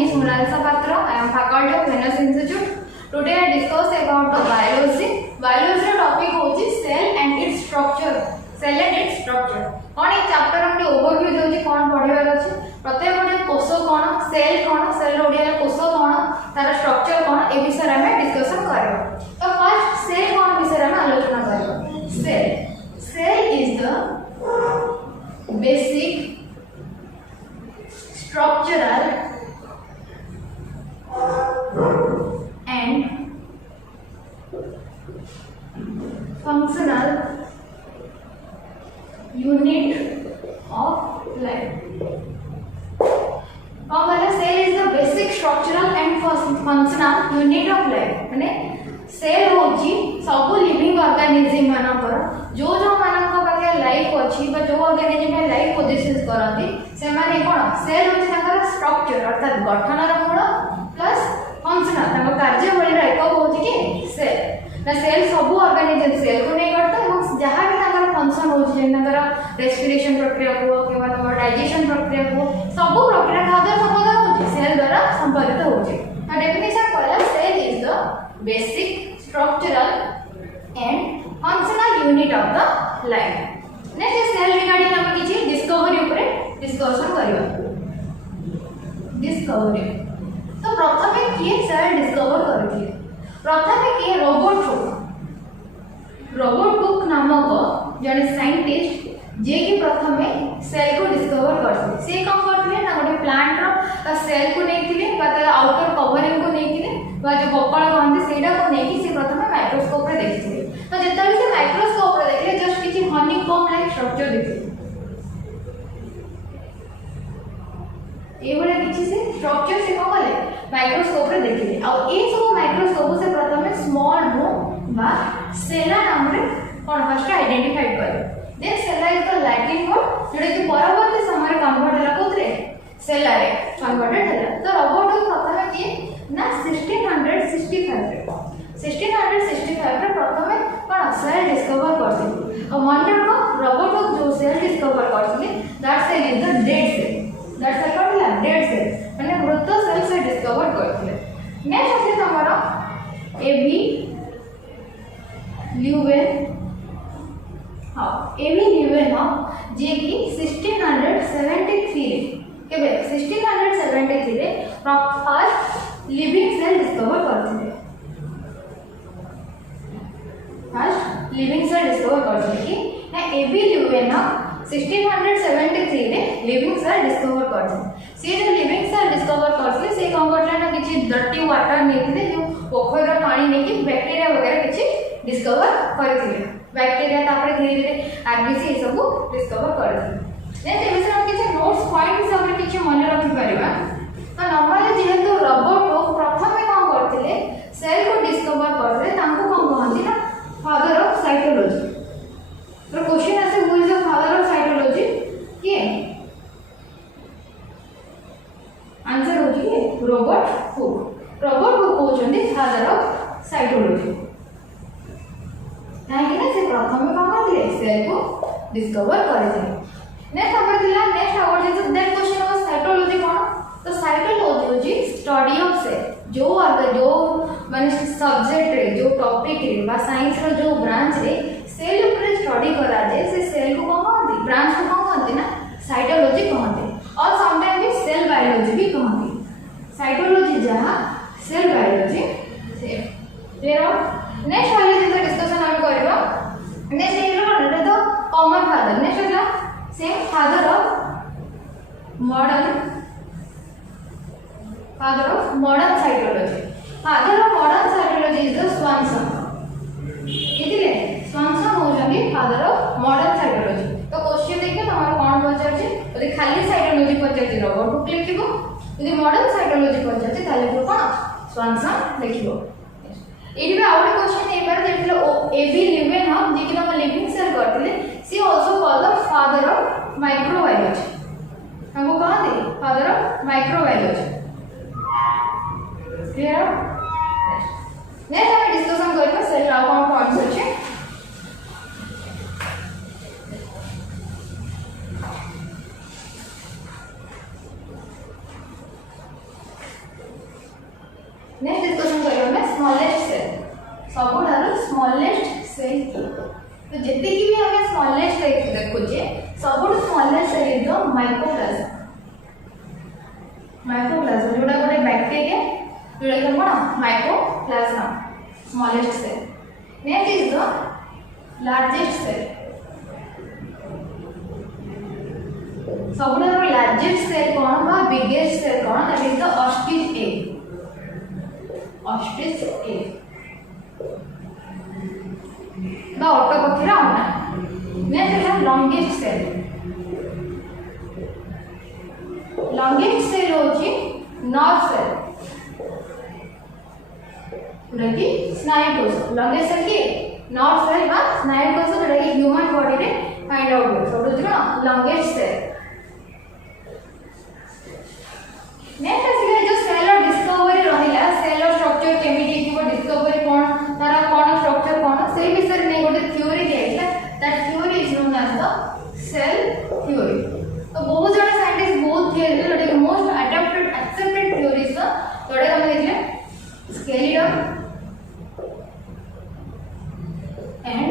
is Monalisa Patra. I am faculty of Venus Institute. Today I discuss about the biology. Biology topic होची cell and its structure. Cell and its structure. कौन एक chapter हमने overview देउची कौन पढिबार अछि. प्रत्येक गोटे कोष कोन, सेल ओडिया कोष कोन, तार स्ट्रक्चर कोन ए विषय में डिस्कशन करबो. तो फर्स्ट सेल कोन विषय में आलोचना करबो. Cell is the basic structural and functional unit of life. Cell is the basic structural and functional unit of life. माने सेल होची सब लिविंग ऑर्गेनिज्म मानकर जो मानक पाखे लाइफ अछि बा जो ऑर्गेनिज्म में लाइफ पोजिशंस करंती से माने कोन सेल होची ताकर स्ट्रक्चर अर्थात गठनर मूल प्लस फंक्शनल ताको कार्य बळी एक होची कि सेल ना सेल सब ऑर्गेनिज्म सेल को नै करता एवं जहां भी ताकर फंक्शन होची जे ताकर रेस्पिरेशन प्रक्रिया को के बाद डाइजेशन प्रक्रिया को सब प्रक्रिया खाद्य संबंध होची सेल द्वारा संपादित होची. ना डेफिनेशन कहला cell is the basic structural and functional unit of the life. Next cell regarding हम किछि डिस्कवरी ऊपर डिस्कशन करियो. डिस्कवरी तो प्रथमे किए सेल डिस्कवर करथिले. प्रथमे किए रॉबर्ट हुक नामक जने साइंटिस्ट जे कि प्रथमे सेल को डिस्कवर करथिले. से कम करथिले ना गोटे प्लांट रो सेल को नेथिले बा तार आउटर कवरिंग को नेथिले बा जो कपड़ा कहते सेटा को नेकी से प्रथमे माइक्रोस्कोप रे देखिथिले. तो जेतले से माइक्रोस्कोप रे देखले जस्ट किछि हनीकॉम्ब लाइक स्ट्रक्चर देखिथिले. एवले किछि से स्ट्रक्चर से कहले माइक्रोस्कोप रे देखिले. आ ए सब माइक्रोस्कोप से प्रथमे स्मॉल रूम बा सेला नाम रे कोन फर्स्ट आइडेंटिफाई करे. देन सेला इज द लैटिन वर्ड जेडे कि परवर्ती समय कन्वर्ट होला कोथरे सेला रे कन्वर्टेड होला. तो रॉबर्ट प्रथमे कि ना 1665 रे प्रथमे कोन सेल डिस्कवर करथिले. और मानकर को रॉबर्ट जो सेल डिस्कवर करथिले that cell is the dead cell. That cell कहला डेड सेल माने मृत सेल से डिस्कवर करथिले. नेक्स्ट अछि तमरो एबी ल्यूवेन. हां एबी ल्यूवेन जे कि 1673 रे केबे 1673 रे फर्स्ट लिविंग सेल डिस्कवर करथिले. फर्स्ट लिविंग सेल डिस्कवर करथिले कि ना एबी ल्यूवेन 1673 रे लिविंग सेल डिस्कवर करथिले. से जो लिविंग सेल डिस्कवर करथिले से कोन करथले ना किछि डर्टी वाटर नेथिले जो पोखर पानी नेकी बैक्टीरिया वगैरह किछि डिस्कवर करथिले. बैक्टीरिया तापर धीरे धीरे आरबीसी सब डिस्कवर करथिले. ने ते विषय हम किछि नोट्स पॉइंट सब किछि मन रखि परिबा. तो नॉर्मली जेहेतु रॉबर्ट प्रथमे कोन करथिले सेल को डिस्कवर करले तांको कोन कहंती ना फादर ऑफ साइटोलॉजी. तो क्वेश्चन आसे who is the father of cytology किए आंसर हो जी रॉबर्ट हुक. रॉबर्ट हुक होचंदी फादर ऑफ साइटोलॉजी. काहे कि से प्रथमे कोन करथिले सेल को डिस्कवर करथिले. नेक्स्ट हमर दिला नेक्स्ट आवर जे देन क्वेश्चन वाज साइटोलॉजी कोन. तो साइटोलॉजी होची स्टडी ऑफ सेल. जो माने सब्जेक्ट रे जो टॉपिक रे बा साइंस रो जो ब्रांच रे सेल ऊपर स्टडी करा जाय से सेल को कोन कहंती ब्रांच को कोन कहंती ना साइटोलॉजी कहंती. और समटाइम भी सेल बायोलॉजी भी कहंती. साइटोलॉजी जहां सेल बायोलॉजी से क्लियर हो. नेक्स्ट वाले जे डिस्कशन हम करबा. नेक्स्ट ये रो तो कॉमन फादर. नेक्स्ट होला same father of modern cytology. Father of modern cytology is the Swanson. इतिले स्वानसन होजंदी फादर ऑफ मॉडर्न साइटोलॉजी. तो क्वेश्चन देखिए तमार कोन पचार छी. यदि खाली साइटोलॉजी पचार छी रॉबर्ट हुक लिखिबो. यदि मॉडर्न साइटोलॉजी पचार छी ताले को कोन स्वानसन लिखिबो. एबी आउट क्वेश्चन ए बार देखिलो एबी ल्यूवेन हम जे कि हम लिविंग सेल करथिले सी also called the father of microbiology. हमको कहते father of microbiology. Clear. Next हम डिस्कशन करबा सेल रा कोन पॉइंट्स अछि. सबुठारु स्मॉलेस्ट सेल तो जितने की भी हमें स्मॉलेस्ट देखुचे सबुठ smallest cell is the mycoplasm जोड़ा गोटे बैक्टीरिया जोड़ा कि कोन mycoplasm smallest cell next is the largest cell सबुठारु लार्जेस्ट सेल कोन बा बिगेस्ट सेल कोन that is the ostrich egg the Otocothera ona. Next we have longest cell. Longest cell होची nerve cell. जोटा कि स्नायु कोश. Longest cell की nerve cell बा स्नायु कोश जोटा कि human body रे find out हुए. सब होची ना longest cell. नेक्स्ट आसी जो सेल और डिस्कवरी रहिला सेल और स्ट्रक्चर केमिति कि डिस्कवरी कोन तारा कोन स्ट्रक्चर कोन से विषय ने गोटे थ्योरी दिया that theory is known as the cell theory तो बहुत जण साइंटिस्ट बहुत थ्योरी जोटे most adopted accepted theory is the जोटे हम देखले स्केलेटन एंड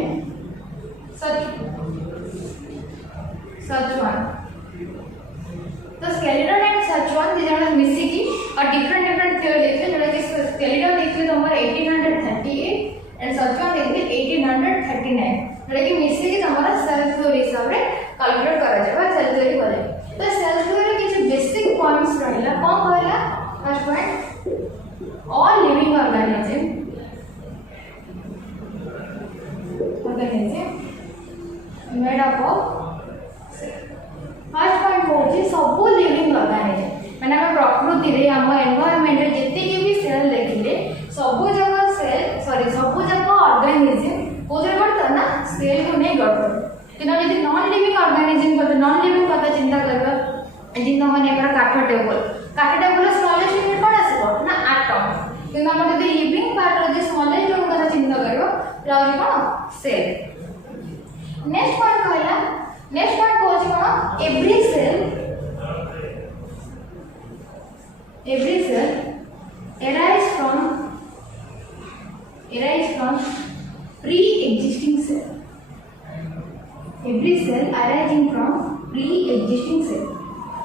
such one तो skeleton and such one these are मिसिकी और different theory देखिए जोटा कि skeleton देखिए तो हमारा 1838 and such one देखिए 1839 जोटा कि मिसिकी तो हमारा सेल थ्योरी हिसाब रे कैलकुलेट करा जाय सेल थ्योरी करे तो सेल थ्योरी किछ बेसिक पॉइंट्स रहला कोन कहला first point all living organism made up of first point होची सब लिविंग ऑर्गेनिज्म माने हम प्रकृति रे हम एनवायरनमेंट रे जत्ते की भी सेल देखिले सब जगह सेल सॉरी सब जगह ऑर्गेनिज्म कोजर करता ना सेल को नहीं गठन किना यदि नॉन लिविंग ऑर्गेनिज्म को नॉन लिविंग कथा चिंता करबा जिंदा माने एकरा काठ टेबल स्मॉलेस्ट यूनिट कोन आसीबो ना एटम किना हम यदि लिविंग पार्ट रो जे स्मॉलेस्ट यूनिट कथा चिंता करबो राउजी कोन सेल नेक्स्ट पॉइंट कहला नेक्स्ट पॉइंट कोच कोन every cell arise from pre-existing cell every cell arising from pre-existing cell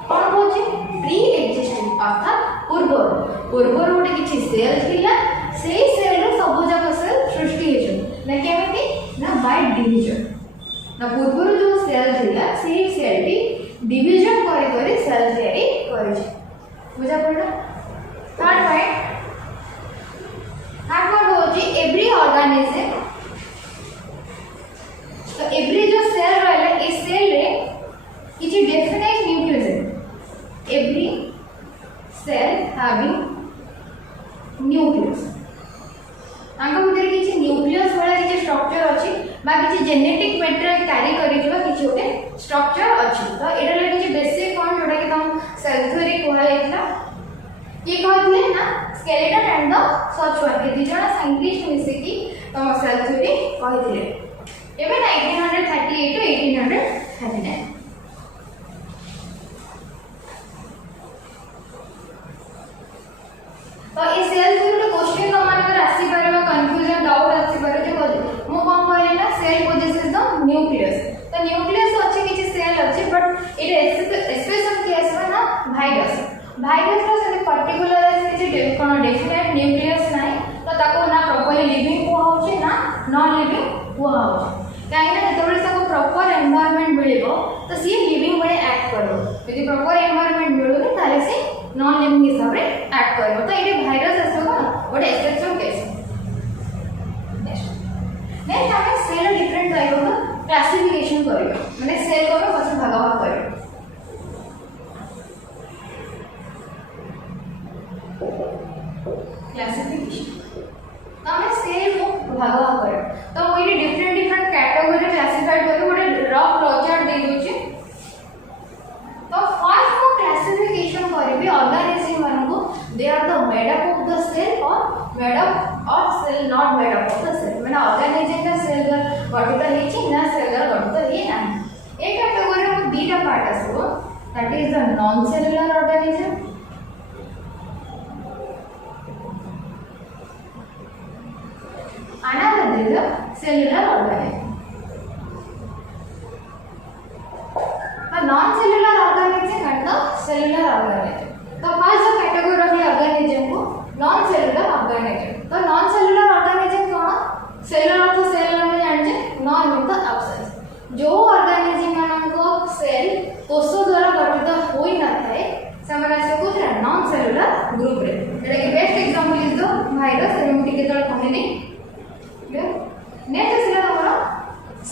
कौन होचे pre-existing अर्थात पूर्व गोटे किछि सेल थिला सेही सेल रो सब जगह सेल सृष्टि हेछ ना केमिति ना बाय डिवीजन ना पूर्व जो सेल थिला सेही सेल टी डिवीजन करे सेल तयारी करे छै बुझा पड़ला थर्ड पॉइंट होची एवरी ऑर्गेनिज्म तो एवरी जो सेल रहला ए सेल रे किछि definite nucleus every cell having nucleus आंको भीतर किछि न्यूक्लियस वाला किछि स्ट्रक्चर अछि बा किछि जेनेटिक मटेरियल कैरी करि दिबा किछि ओटे स्ट्रक्चर अछि तो एटा ले किछि बेसिक पॉइंट जोटा कि हम सेल थ्योरी कोहा जायतला ये कहले ना skeleton and the such one के दिजणा साइंटिस्ट मिसे की हम सेल थ्योरी कहिथिले एबे 1938 टू 1839 तो ये सेल थ्योरी क्वेश्चन तो मान कर आसी परबा कंफ्यूजन डाउट आसी पर जे मु कोन कहले ना सेल पोजेसेस द न्यूक्लियस तो न्यूक्लियस अछि किछि सेल अछि बट इट स्पेशल केस में ना भाइरस रो से पर्टिकुलर किछि कोन डेफिनेट न्यूक्लियस नाही तो ताको ना प्रॉपर्ली लिविंग को होछि ना नॉन लिविंग को होछि काहे ना जतबे ताको प्रॉपर एनवायरनमेंट मिलिबो तो सी लिविंग बडे एक्ट करबो यदि प्रॉपर एनवायरनमेंट मिलुनी ताले से नॉन लिविंग हिसाब रे एक्ट करबो तो एटे भाइरस आसबो बडे एक्सेप्शन केस नेक्स्ट हमें cell different type of classification करबो माने सेल को हम भाग भाग करबो क्लासिफिकेशन तो हमें सेल को भाग भाग कर तो मोइरे डिफरेंट कैटेगरी क्लासिफाइड कर गोटे रफ फ्लोचार्ट दे दोचे तो फर्स्ट को क्लासिफिकेशन करबी ऑर्गेनिज्म मानन को they are the made up of the cell or made up of cell not made up of the cell माने ऑर्गेनिज्म का सेल गठित हेछि ना सेल गठित हे ना ए कैटेगरी में दीटा पार्ट आसबो that is the non cellular organism is a cellular organism. A non-cellular organism and the cellular organism. The first category of the organism को non-cellular organism. तो non-cellular organism कौन? Cellular तो cellular में जानते हैं, non means the absence. जो organism मानक cell कोष द्वारा गठित होई न थाए ସେମାନେ ସେ କୋଉଥିରେ ନନ୍ ସେଲୁଲାର ଗ୍ରୁପ ରେ ଏଟା କି best example is the virus ଏମିତି କେତେବେଳେ କହିନି ନେକ୍ସଟ ଆସିଲା ଆମର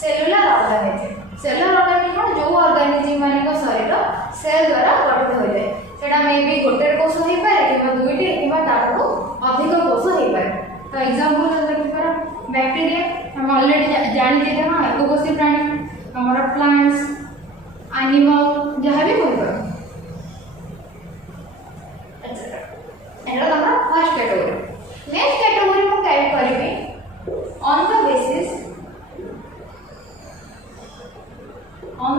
ସେଲୁଲାର ଅର୍ଗାନିଜମ ସେଲୁଲାର ଅର୍ଗାନିଜମ କଣ ଯୋଉ ଅର୍ଗାନିଜମ ମାନଙ୍କ ଶରୀର ସେଲ ଦ୍ୱାରା ଗଠିତ ହୋଇଥାଏ ସେଟା ମେ ବି ଗୋଟେ କୋଷ ହେଇପାରେ କିମ୍ବା ଦୁଇଟି କିମ୍ବା ତାଠୁ ଅଧିକ କୋଷ ହେଇପାରେ ତ एग्जांपल ଦେଖିପାର ବ୍ୟାକ୍ଟେରିଆ ଆମେ ऑलरेडी ଜାଣିଛେ ଯେ ହଁ ଏକକୋଷୀ ପ୍ରାଣୀ ଆମର ପ୍ଲାଣ୍ଟସ୍ एनिमल जहाँ भी कोई करो एंड हमारा फर्स्ट कैटेगरी नेक्स्ट कैटेगरी को कैरी करेंगे on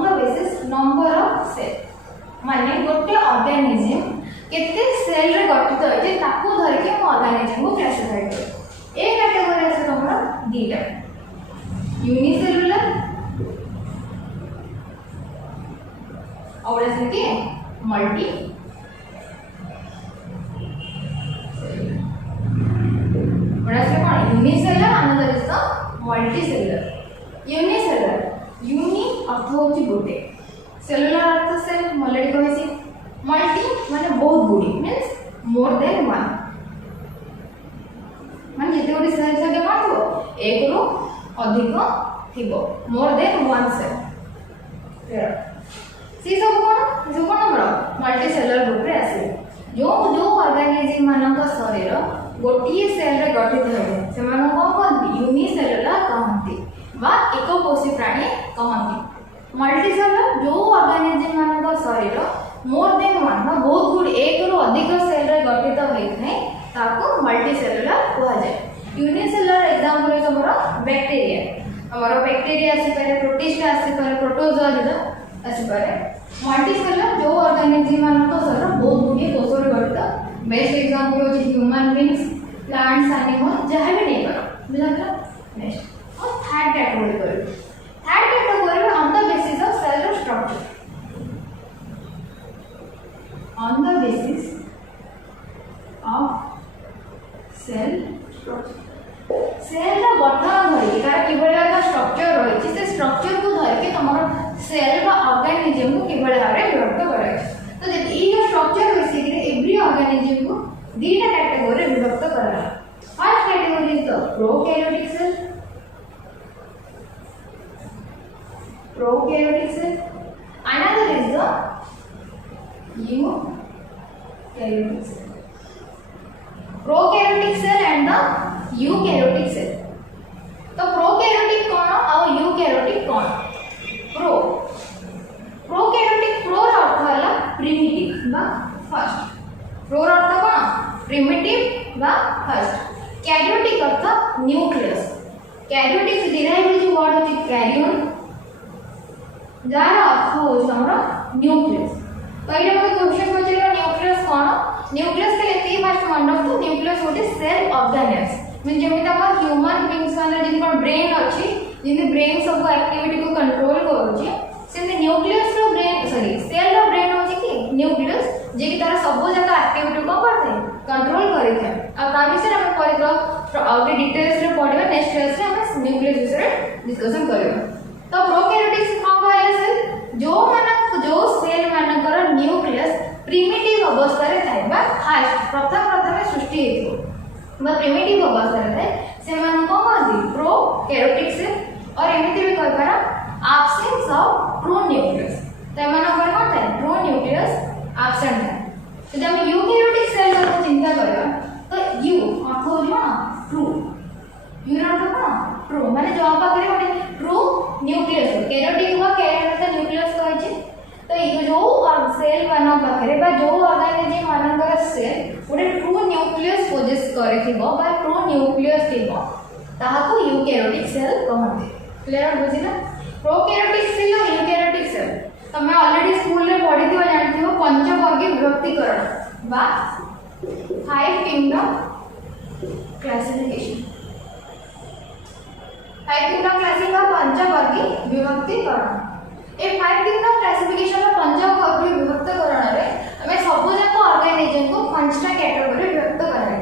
the basis number of cell माने गोटे ऑर्गेनिज्म केते सेल रे गठित होय जे ताकू धर के ऑर्गेनिज्म को क्लासिफाई करे ए कैटेगरी আছে তোমরা দুইটা यूनिसेलुलर और ऐसे के मल्टी और ऐसे कौन unicellular another is the multi cellular unicellular uni अर्थ होची गोटे सेलुलर अर्थ सेल ऑलरेडी कहैसी मल्टी माने बहुत गुडी मींस मोर देन वन माने जेते गोटे सेल से के मानबो एक रो अधिक थिबो मोर देन वन सेल सी सब कौन हमर मल्टी सेलुलर ग्रुप रे आसे जो जो ऑर्गेनिज्म मानक शरीर गोटिए सेल रे गठित होय से मानो कोन यूनिसेलुलर कहंती बा एककोषी प्राणी कहंती मल्टी सेलुलर जो ऑर्गेनिज्म मानक शरीर मोर देन वन बा बहुत गुड एक रो अधिक सेल रे गठित होय थाए ताको मल्टी सेलुलर कहा जाय यूनिसेलुलर एग्जांपल है हमर बैक्टीरिया हमर बैक्टीरिया आसी पारे प्रोटिस्ट आसी पारे प्रोटोजोआ आसी पारे मल्टी सेलुलर जो ऑर्गेनिज्म मानक शरीर बहुत गुडी कोष रे गठित बेस्ट एग्जांपल हो ह्यूमन बीइंग्स प्लांट्स एनिमल जहां भी नहीं करो बुझला नेक्स्ट और third category on the basis of cell structure on the basis of cell structure cell रा गठन धरि कार किबळे का स्ट्रक्चर रही से स्ट्रक्चर को धरि के तमरो सेल बा ऑर्गेनिज्म को किबळे भाबरे विभक्त कराय तो जे ई जो स्ट्रक्चर बेसिकली एवरी ऑर्गेनिज्म को दीटा कैटेगरी विभक्त करा first category is the prokaryotic cell another is the eukaryotic cell prokaryotic cell and the eukaryotic cell तो प्रोकैरियोटिक कौन और यूकैरियोटिक कौन प्रोकैरियोटिक प्रो अर्थ है प्रिमिटिव बा फर्स्ट प्रो अर्थ कौन प्रिमिटिव बा फर्स्ट कैरियोटिक अर्थ न्यूक्लियस कैरियोटिक से डिराइव जो वर्ड है कैरियन जार अर्थ हो हमरा न्यूक्लियस तो ये मते क्वेश्चन पछिला न्यूक्लियस कौन न्यूक्लियस के लिए first one of the nucleus होते सेल ऑर्गेनेल्स मीन जेमित हम ह्यूमन बीइंग्स वाला जिन कोन ब्रेन अछि जिन ब्रेन सब एक्टिविटी को कंट्रोल करूची सेमि न्यूक्लियस रो brain sorry cell row brain होची कि न्यूक्लियस जे कि तार सब जगह एक्टिविटी को करथे कंट्रोल करिथे आ ता विषय हम परिक आउट डिटेल्स रे पढिबा नेक्स्ट क्लास रे हम न्यूक्लियस विषय डिस्कशन करिबा तो प्रोकैरियोटिक कौन कहले सेल जो सेल मानकर न्यूक्लियस प्रिमिटिव अवस्था रे थाए बा फर्स्ट प्रथम सृष्टि हेतु बा प्रिमिटिव अवस्था रे थाए से मान को कहती प्रोकैरियोटिक सेल और एमिति भी कहि पारा एब्सेंस ऑफ ट्रू न्यूक्लियस तो मान पर कोन थाए ट्रू न्यूक्लियस एब्सेंट है तो जब यूकैरियोटिक सेल को चिंता करबा तो यू अर्थ हो जो true you earth cone true माने जो आपा करे ओटे ट्रू न्यूक्लियस कैरियोटिक हुआ कैरियोटिक न्यूक्लियस कहै छै तो ये जो सेल मानो पाखरे बा जो ऑर्गेनिज्म मानकर सेल ओटे ट्रू न्यूक्लियस पोजेस करे थिबो बा ट्रू न्यूक्लियस थिबो ताहाको यूकैरियोटिक सेल कहते क्लियर बुझिना प्रोकैरियोटिक सेल और यूकैरियोटिक सेल तमे ऑलरेडी स्कूल रे पढिथिबो जानथिबो पंचवर्गीय विभक्तिकरण बा 5 kingdom classification five kingdom classing का पंचवर्गी विभक्तिकरण ए फाइव किंगडम क्लासिफिकेशन का पंचवर्गी विभक्तिकरण रे हमें सब जाक ऑर्गेनाइजेशन को पांचटा कैटेगरी विभक्त कराए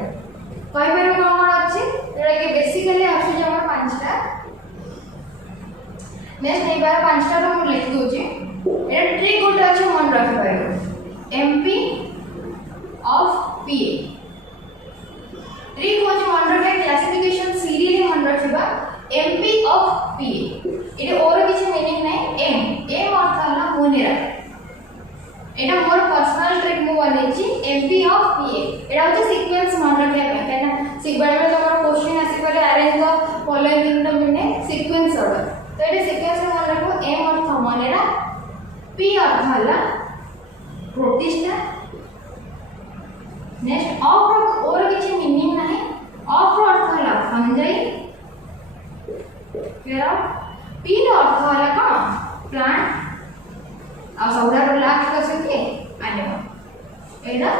कहि पर कोन कोन अछि जेटा कि बेसिकली आछि जे हमर पांचटा नेक्स्ट ए बार पांचटा रो हम लिख दोछि ए ट्री गुड अछि मन रख पाइबो एमपी ऑफ पीए ट्री कोच मन रखे क्लासिफिकेशन सीरीज मन रखबा एमपी ऑफ पीए इटे और किछि मीनिंग नै एम अर्थ हला मोनेरा एटा मोर पर्सनल ट्रिक मु बनेछि एमपी ऑफ पीए एटा होछि सीक्वेंस मन रखे केना सिगबार में तमर क्वेश्चन आसी परे arrange the following in the मिने सीक्वेंस ऑर्डर तो एटा सीक्वेंस में मन रखो एम अर्थ मोनेरा पी अर्थ हला प्रोटिस्टा नेक्स्ट ऑफ और किछि मीनिंग नै ऑफ अर्थ हला फंजाई फिर पी अर्थ हला कोन प्लांट आ सबरा लास्ट का सके एनिमल एडा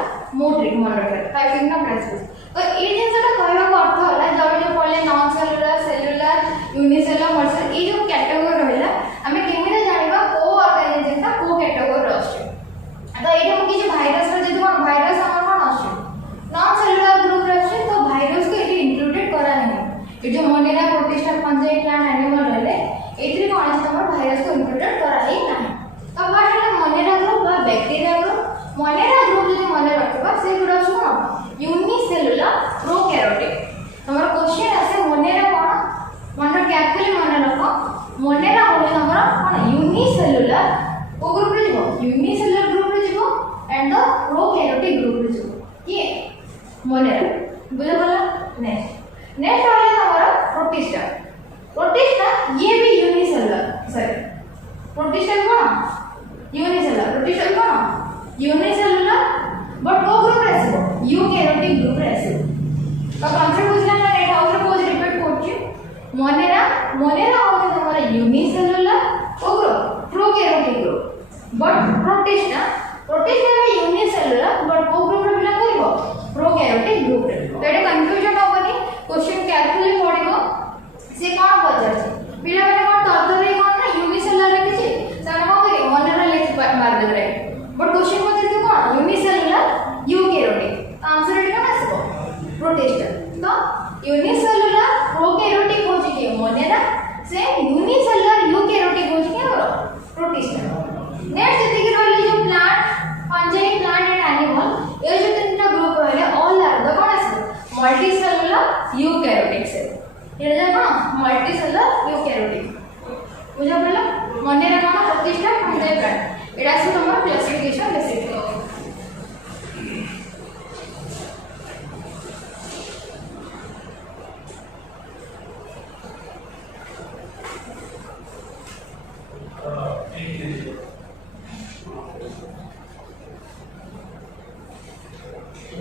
मोट्रिक मन रखे फाइव किंगडम क्लासेस तो ए जिनसटा कहवा को अर्थ होला जब जो पढ़ले non cellular cellular unicellular multicellular ए जो कैटेगरी रहला हमें केमिरा जानिबा को ऑर्गेनाइजेशन का को कैटेगरी रहछ तो एटा हम किछि वायरस रे जदि कोन वायरस हमर कोन आछे नॉन सेलुलर ग्रुप रे आछे तो वायरस को एटी इंक्लूडेड करा नै ए जो Monera protista fungi plant animal रहले एथि कोन आछे हमर वायरस को इंक्लूडेड करा नै तो फर्स्ट है मोनेरा ग्रुप बा बैक्टीरिया ग्रुप मोनेरा ग्रुप जदि मने रखबा से गुडा सुनो यूनिसेलुलर प्रोकैरियोटिक हमर क्वेश्चन आसे मोनेरा कोन मन कैपिटल मन रखो मोनेरा होले हमर कोन यूनिसेलुलर ओ ग्रुप रे जिवो यूनिसेलुलर ग्रुप रे जिवो एंड द प्रोकैरियोटिक ग्रुप रे जिवो ये मोनेरा बुझा गला नेक्स्ट वाले हमर प्रोटिस्टा प्रोटिस्टा ये भी unicellular sorry protista cone unicellular protista cone unicellular but वो ग्रुप रे आसीबो यूकैरियोटिक ग्रुप रे आसीबो तो कॉन्सेप्ट बुझला ना एटा और कोज रिपीट करछि मोनेरा होते हमारा यूनिसेलुलर ओ group prokaryotic group but protista में यूनिसेलुलर बट वो ग्रुप रे बिलोंग करिवो प्रोकैरियोटिक ग्रुप रे तो एटा कंफ्यूजन होबनी क्वेश्चन कैलकुलेट पडिबो से कोन पचारछि पिला माने कोन तर्तरी कोन ना यूनिसेलुलर रे किछि सारा कोन करी मोनेरा लिख मार देबे बट क्वेश्चन पचार के कोन यूनिसेलुलर यूकैरियोटिक आंसर एटा कोन आसीबो प्रोटिस्टा तो यूनिसेलुलर प्रोकैरियोटिक होछि के मोनेरा से यूनिसेलुलर यूकैरियोटिक होछि के हमर प्रोटिस्टा नेक्स्ट जति के रहले जो plant fungi plant and animal ए जो तीनटा ग्रुप रहले ऑल आर द कोन आसीबो मल्टीसेलुलर यूकैरियोटिक सेल ये जा कोन मल्टीसेलुलर यूकैरियोटिक बुझा पड़ला मोनेरा कोन प्रोटिस्टा फंजाई प्लांट एटा से हमर क्लासिफिकेशन बेसिक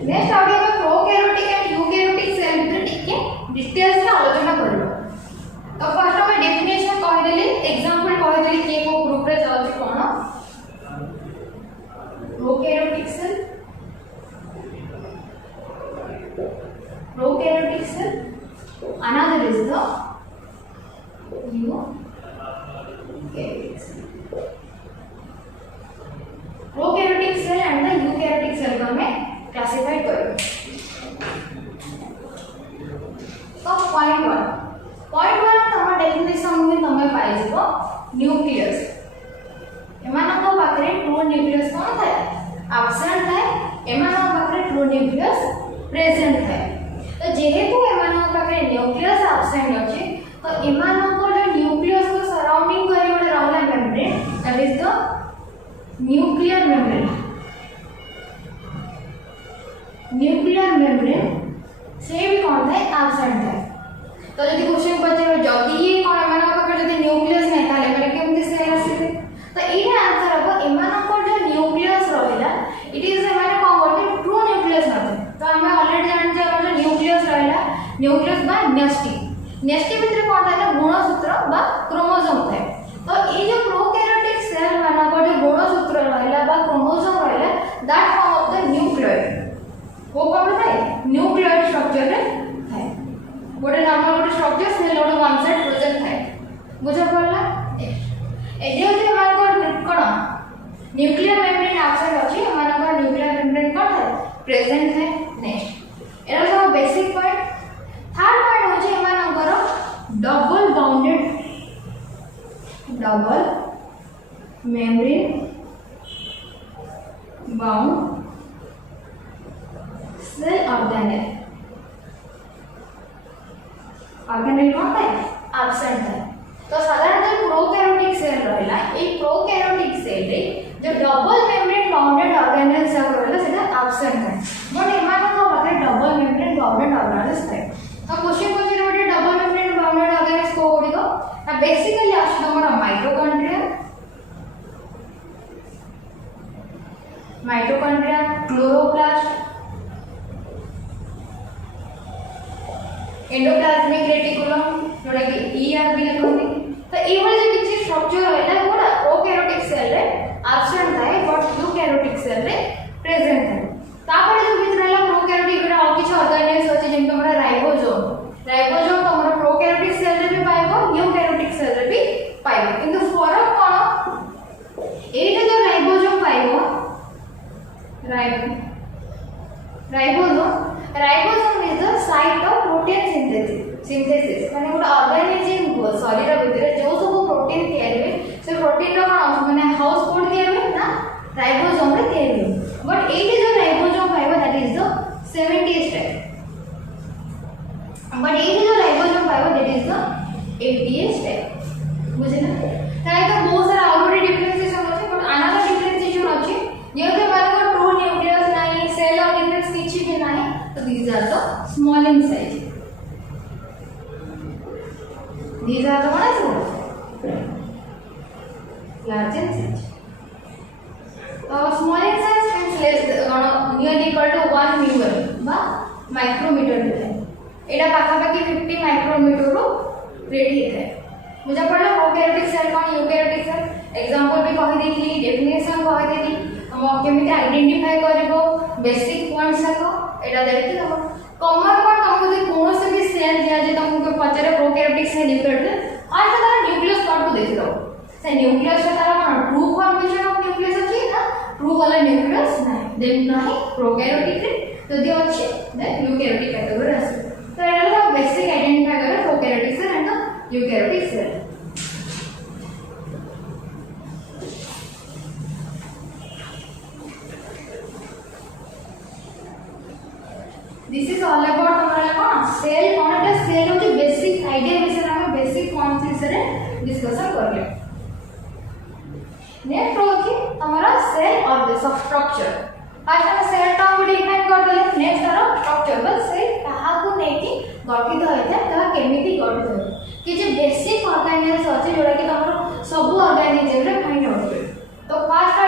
नेक्स्ट आगे हम प्रोकैरियोटिक एंड यूकैरियोटिक सेल भितर टिके डिटेल्स में आलोचना करबो तो फर्स्ट हम डेफिनेशन कहि देली एग्जांपल कहि देली के को ग्रुप रे जाउची कोन prokaryotic cell another is the eukaryotic cell prokaryotic cell and the eukaryotic cell को हमें क्लासिफाई करें तो पॉइंट 1 तम डेफिनेशन में तमे पाइ जबो न्यूक्लियस एमान को पाखरे ट्रू न्यूक्लियस कोन थाए एब्सेंट थाए एमान को पाखरे ट्रू न्यूक्लियस प्रेजेंट थाए तो जेहेतु एमान को पाखरे न्यूक्लियस एब्सेंट अछि तो एमान को जो न्यूक्लियस को सराउंडिंग करी ओडे रहला membrane that is the nuclear membrane से भी कौन है एब्सेंट है तो यदि क्वेश्चन पचे जदी ये कोन एमान को जदी न्यूक्लियस नै थाले माने केमति से आसीबे तो एटा आंसर हबो एमान को जो न्यूक्लियस रहला इट इज एमान को गोटे ट्रू न्यूक्लियस नथे तो हमें ऑलरेडी जान जे हमर न्यूक्लियस रहला न्यूक्लियस बा नेस्टी भितर कोन थाला गुणसूत्र बा क्रोमोसोम थाए तो ए जो प्रोकैरियोटिक सेल माना को जो गुणसूत्र रहला बा क्रोमोसोम रहला that form of the nucleoid वो कौन है न्यूक्लियोइड स्ट्रक्चर रे है गोटे नॉर्मल गोटे स्ट्रक्चर सेल गोटे वन साइड प्रेजेंट थाए बुझा पड़ला एजे होते मान कोन न्यूक्लियर मेम्ब्रेन आउटसाइड अछि मान को न्यूक्लियर मेम्ब्रेन कोन थाए प्रेजेंट है नेक्स्ट एरा सब बेसिक पॉइंट थर्ड पॉइंट होछि मान double membrane bound cell organelle कौन है एब्सेंट है तो साधारणतः प्रोकैरियोटिक सेल रहला ए प्रोकैरियोटिक सेल रे जो डबल मेम्ब्रेन बाउंडेड ऑर्गेनेल्स सब रहला सेटा एब्सेंट है बट एमान को बाकी डबल मेम्ब्रेन बाउंडेड ऑर्गेनेल्स है तो क्वेश्चन को जे बटे डबल मेम्ब्रेन बाउंडेड ऑर्गेनेल्स को ओडी को ना बेसिकली आछ हमरा माइटोकॉन्ड्रिया क्लोरोप्लास्ट एंडोप्लाज्मिक रेटिकुलम जोड़ा कि ईआर भी लिखोनी तो ये वाले जो किसी स्ट्रक्चर रहला गोड़ा प्रोकैरियोटिक सेल रे एब्सेंट है बट यूकैरियोटिक सेल रे प्रेजेंट है तापर जो भीतर रहला प्रोकैरियोटिक रे और किछ ऑर्गेनेल्स होचे जेम हमरा राइबोसोम तो हमरा प्रोकैरियोटिक सेल रे भी पाइबो यूकैरियोटिक सेल रे भी पाइबो किंतु फरक कोन एटा जो राइबोसोम पाइबो ribosome is the site of protein synthesis माने गोटे ऑर्गेनिज्म शरीर भीतर जो सब प्रोटीन तैयार हुए से प्रोटीन रो माने हाउस कोड तैयार हुए ना राइबोसोम रे तैयार हुए बट एटी जो राइबोसोम पाइबो that is the 70 step but एटी जो राइबोसोम पाइबो दैट इज द 80 स्टेप बुझिना ताई तो बहुत सारा ऑलरेडी डिफरेंशिएशन अछि बट अनदर डिफरेंशिएशन अछि जेते माने ट्रू न्यूक्लियस नाही सेल और न्यूक्लियस किछि भी नाही तो these are the small in size these are the what is large in size small in size means less nearly equal to 1 μm बा माइक्रोमीटर है एटा पाखा पाखी 50 माइक्रोमीटर रो रेडी है मुझे पड़ला प्रोकैरियोटिक सेल कोन यूकैरियोटिक सेल एग्जांपल भी कहि देली definition कहि देली हम केमिति आइडेंटिफाई करबो बेसिक पॉइंट्स को एटा देखि हम कॉमन पर तुमको जे कोनो से भी सेल दिया जे तुमको पचरे प्रोकैरियोटिक सेल यूकैरियोटिक आज तो तारा न्यूक्लियस पार्ट को देख लो से न्यूक्लियस का तारा कोन ट्रू फॉर्मेशन ऑफ न्यूक्लियस अछि ना ट्रू वाला न्यूक्लियस नाही देन नाही प्रोकैरियोटिक रे जदी अछि देन यूकैरियोटिक कैटेगरी आसे तो एटा बेसिक आइडेंटिफाई करे prokaryotic cell and eukaryotic cell This is all about हमारा कौन सेल कौन है सेल होती बेसिक आइडिया विषय हम बेसिक कॉन्सेप्ट रे डिस्कशन कर ले नेक्स्ट होती हमारा सेल और द स्ट्रक्चर आज हम सेल टर्म को डिफाइन कर देले नेक्स्ट तार स्ट्रक्चर बस सेल कहा को नेकी गठित होइता ता केमिति गठित होय कि जे बेसिक ऑर्गेनेल्स अछि जोड़ा कि हमर सब ऑर्गेनिज्म रे फाइंड आउट करे तो फर्स्ट है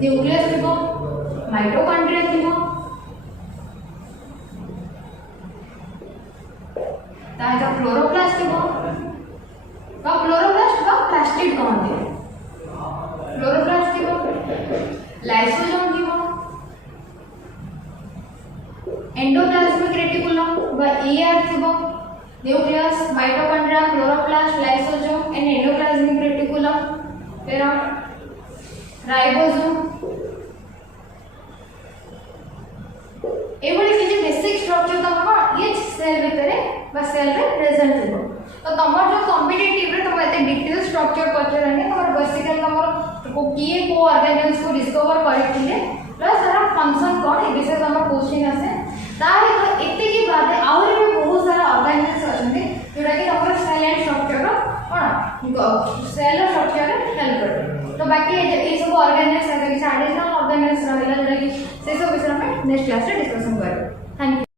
न्यूक्लियस थिबो माइटोकॉन्ड्रिया थिबो ताहा क्लोरोप्लास्ट थिबो का क्लोरोप्लास्ट का प्लास्टिड कहते क्लोरोप्लास्ट थिबो लाइसोसोम थिबो एंडोप्लाज्मिक रेटिकुलम बा ईआर थिबो nucleus mitochondria chloroplast lysosome and endoplasmic reticulum फिर राइबोसोम एबोली कि बेसिक स्ट्रक्चर तम ये सेल भितरे बा सेल रे प्रेजेंट हो तो तमर जो कॉम्पिटिटिव रे तम एते डिटेल स्ट्रक्चर पचरने तमर बेसिकली तमर को किए को ऑर्गेनेल्स को डिस्कवर करथिले प्लस तारा फंक्शन कोन ए विषय तमर क्वेश्चन आसे तारे एते की बात है और भी बहुत सारा ऑर्गेनेल्स अछंती जोरा कि तमर सेल एंड स्ट्रक्चर कोन सेल स्ट्रक्चर हेल्प करे तो बाकी ये सब ऑर्गेनेल्स है कि एडिशनल ऑर्गेनेल्स रहला जोरा कि से सब विषय में नेक्स्ट क्लास रे डिस्कशन करब थैंक यू।